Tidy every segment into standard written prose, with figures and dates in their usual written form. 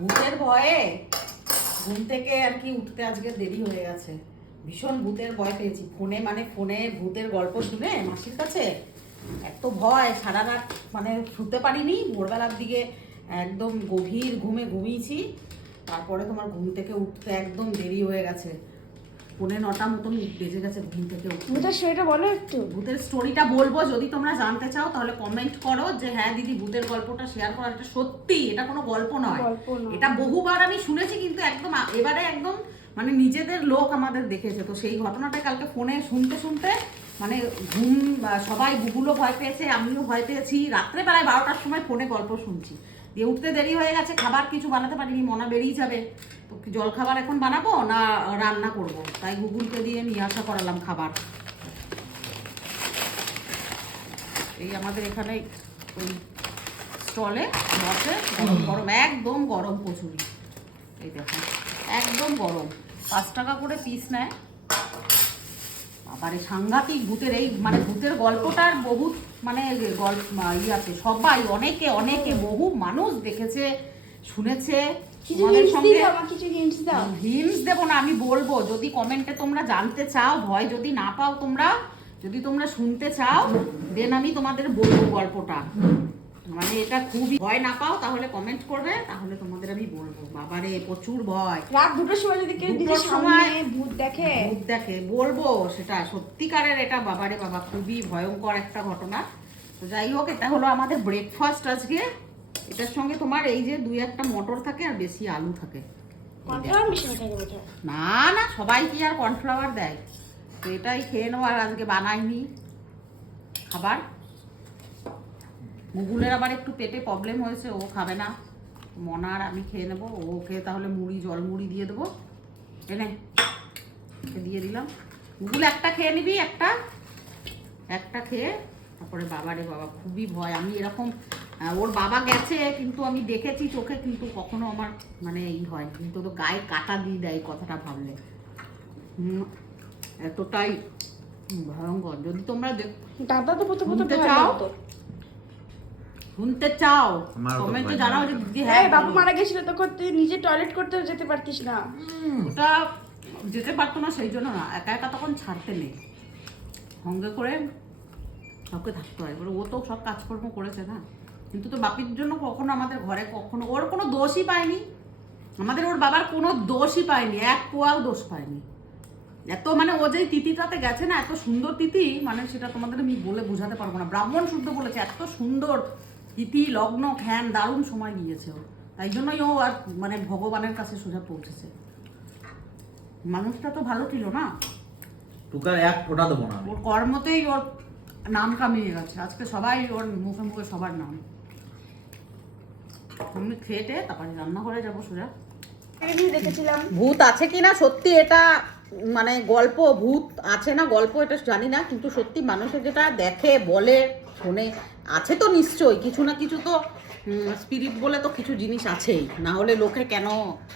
ভূতের ভয়ে ঘুম থেকে আর কি উঠতে আজকে দেরি হয়ে গেছে। ভীষণ ভূতের ভয় পেয়েছি। ফোনে ভূতের গল্প শুনে মাসির কাছে এত ভয়, সারা রাত মানে শুতে পারিনি। ভোরবেলার দিকে একদম গভীর ঘুমে ঘুমিয়েছি। তারপরে তোমার ঘুম থেকে উঠতে একদম দেরি হয়ে গেছে। 9:30 মতন বেজে গেছে ঘুম থেকে উঠতে। ভূতের স্টোরিটা বলো একটু। ভূতের স্টোরিটা বলবো, যদি তোমরা জানতে চাও তাহলে কমেন্ট করো যে হ্যাঁ দিদি ভূতের গল্পটা শেয়ার করো। এটা সত্যি, এটা কোনো গল্প নয়। এটা বহুবার আমি শুনেছি, কিন্তু একদম এবারে একদম মানে নিজেদের লোক আমাদের দেখেছে। তো সেই ঘটনাটা কালকে ফোনে শুনতে শুনতে মানে ঘুম, সবাই গুগুলও ভয় পেয়েছে, আমিও ভয় পেয়েছি। রাত্রেবেলায় 12টার সময় ফোনে গল্প শুনছি, দিয়ে উঠতে দেরি হয়ে গেছে। খাবার কিছু বানাতে পারিনি, মনা বেরিয়ে যাবে। তো জল খাবার এখন বানাবো না রান্না করব, তাই গুগুলকে দিয়ে নিয়ে আসা করালাম খাবার। এই আমাদের এখানে ওই স্টলে বসে গরম গরম, একদম গরম কচুরি। এই দেখো একদম গরম, 5 টাকা করে পিস নেয়। আবার সাংঘাতিক ভূতের এই মানে ভূতের গল্পটার বহু মানে গল্প আছে, সবাই অনেকে অনেকে বহু মানুষ দেখেছে শুনেছে। হিন্টস দেবো না, আমি বলবো যদি কমেন্টে তোমরা জানতে চাও। ভয় যদি না পাও তোমরা, যদি তোমরা শুনতে চাও দেন আমি তোমাদের বলবো গল্পটা। মানে এটা খুবই ভয় না পাও তাহলে কমেন্ট করবে, তাহলে তোমাদের আমি বলবো। বাবারে প্রচুর ভয়। রাত 2টার সময় যদি কেউ নিজের সামনে ভূত দেখে বলবো সেটা সত্যিকারের। এটা বাবারে বাবা খুবই ভয়ঙ্কর একটা ঘটনা। তো যাই হোক, এটা হলো আমাদের ব্রেকফাস্ট আজকে। এটার সঙ্গে তোমার এই যে 2-1টা মটর থাকে আর বেশি আলু থাকে। না না, সবাই কি আর কর্নফ্লাওয়ার দেয়? তো এটাই খেয়ে নেবো। আর আজকে বানাইনি খাবার। মুগুলের আবার একটু পেটে প্রবলেম হয়েছে, ও খাবে না। মনা আর আমি খেয়ে নেবো। ওকে তাহলে জল মুড়ি দিয়ে দেবো। এনে দিয়ে দিলাম। মুগুল একটা খেয়ে নিবি, একটা খেয়ে তারপরে। বাবারে বাবা খুবই ভয়। আমি এরকম ওর বাবা গেছে কিন্তু আমি দেখেছি চোখে, কিন্তু কখনো আমার মানে এই হয়, কিন্তু তো গায়ে কাটা দিয়ে দেয় কথাটা ভাবলে। এতটাই ভয়ঙ্কর। যদি তোমরা দাদা তো শুনতে চাও কমেন্টে জানাও যে দিদি হ্যাঁ বাবু মারা গেছিল তখন তুই নিজে টয়লেট করতেও যেতে পারতিস না। ওটা যেতে পারতো না সেই জন্য না, একা একা তখন ছাড়তে নেই, সঙ্গে করে কাউকে থাকতে হয়। এবার ও তো সব কাজকর্ম করেছে না, কিন্তু তো বাপির জন্য কখনো আমাদের ঘরে কখনো ওর কোনো দোষই পায়নি। আমাদের ওর বাবার কোনো দোষই পায়নি, এক পোয়াও দোষ পায়নি। এত মানে ও যে তিথিটাতে গেছে না, এত সুন্দর তিথি, মানে সেটা তোমাদের আমি বলে বোঝাতে পারবো না। ব্রাহ্মণ শুদ্ধ বলেছে, এত সুন্দর তিথি লগ্ন খ্যান, দারুণ সময় গিয়েছে ও। তাই জন্যই ও আর মানে ভগবানের কাছে সোজা পৌঁছেছে। মানুষটা তো ভালো ছিল না, টুকার এক ফোঁটা দেবো না। ওর কর্মতেই ওর নাম কামিয়ে গেছে। আজকে সবাই ওর মুখে মুখে সবার নাম। আমি খেয়ে তারপরে রান্না করে যাবো সোজা। দেখেছিলাম ভূত আছে কিনা সত্যি, এটা মানে গল্প ভূত আছে না গল্প এটা জানি না, কিন্তু সত্যি মানুষের যেটা দেখে বলে শোনে আছে তো নিশ্চয়ই কিছু না কিছু তো স্পিরিট বলে তো কিছু জিনিস আছেই, না হলে লোকে কেন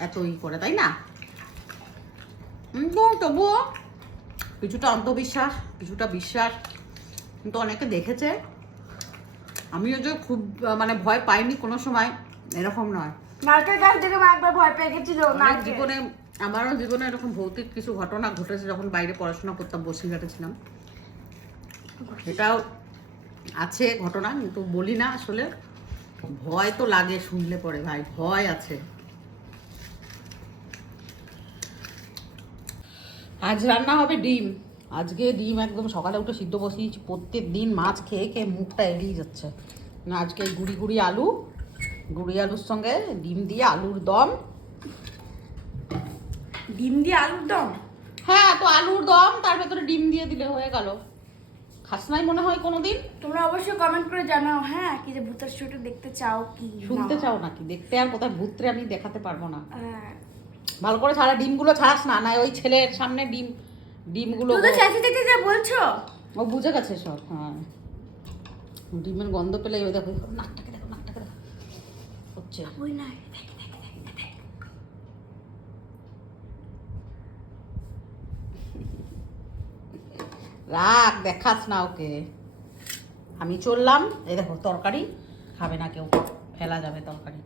এত করে, তাই না? কিন্তু তবুও কিছুটা অন্ধবিশ্বাস, কিছুটা বিশ্বাস, কিন্তু অনেকে দেখেছে। আমিও যে খুব মানে ভয় পাইনি কোনো সময় এরকম নয়। নারকেল গাছ দেখে মা একবার ভয় পেয়ে গেছিল। জীবনে আমারও জীবনে এরকম ভৌতিক কিছু ঘটনা ঘটেছে যখন বাইরে পড়াশোনা করতাম, বসিরহাটে ছিলাম। এটাও আছে ঘটনা, কিন্তু বলি না আসলে। ভয় তো লাগে শুনলে পরে, ভাই ভয় আছে। আজ রান্না হবে ডিম। আজকে ডিম একদম সকালে উঠে সিদ্ধ বসিয়েছি। প্রত্যেক দিন মাছ খেয়ে খেয়ে মুখটা এড়িয়ে যাচ্ছে না। আজকে গুড়ি আলুর সঙ্গে ডিম দিয়ে আলুর দম। ডিম দিয়ে আলুর দম? হ্যাঁ, তো আলুর দম তার ভেতরে ডিম দিয়ে দিলে হয়ে গেল। খাস নাই মনে হয় কোনোদিন? তোমরা অবশ্যই কমেন্ট করে জানাও হ্যাঁ, কি যে ভূতের স্টোরি দেখতে চাও কি শুনতে চাও নাকি? দেখতে আর কোথায় ভূতরে আমি দেখাতে পারবো না। ভালো করে ছাড়া, ডিমগুলো ছাড়াস না, না ওই ছেলের সামনে ডিমগুলো তুই তো চাচি দেখতে যা বলছো, ও বুঝে গেছে সব। হ্যাঁ, ডিমের গন্ধ পেলে ওই দেখো নাকটাকে দেখো হচ্ছে। ওই না রাগ দেখাস না ওকে। আমি চললাম। এই দেখো তরকারি খাবে না কেউ, ফেলা যাবে তরকারি।